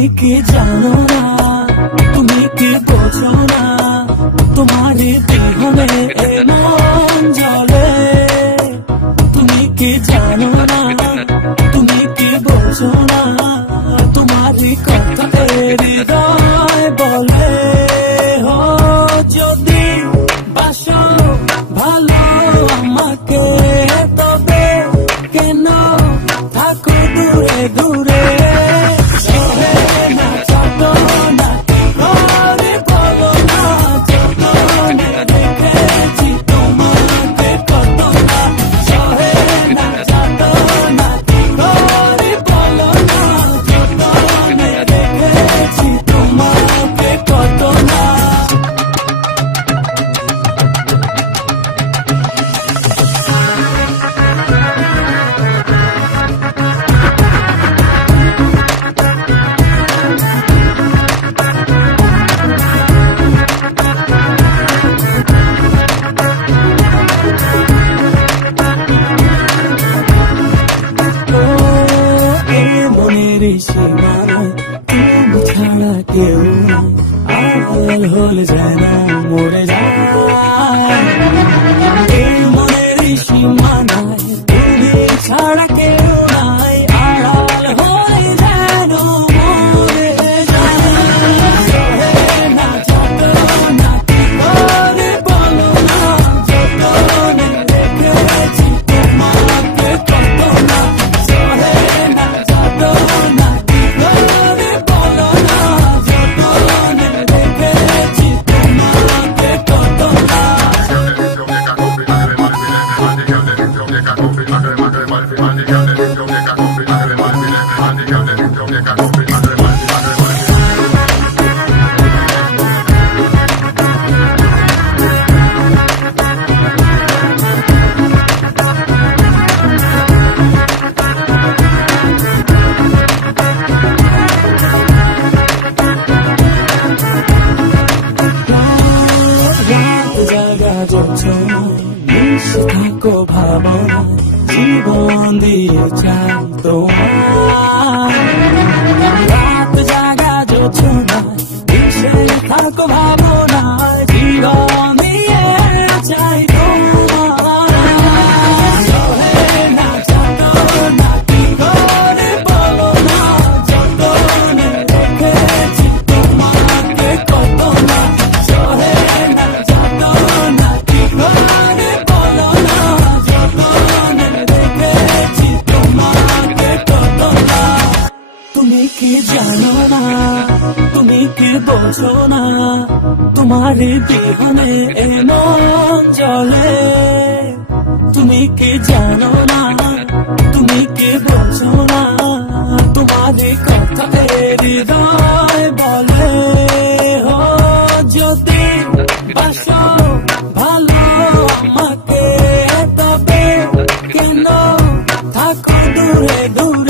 তুমি কি জানো না? তুমি কি বোঝো না? তোমার এ মন জলে छाड़ा के ना आल होल जाना मोरे जाना যোচনা মিশে থাকো ভাবনা জীবন দিয়ে চান তোমার রাত জাগা যোচনা মিশে থাকো ভাবনা তুমি কি বলছো না? তোমার বিহনে এমন জলে তুমি কি জানো না? তুমি কি বলছো না? তোমার কথা হৃদয় বলে। হো যদি বাসো ভালো আমাকে, তবে কেন থাকো দূরে দূরে?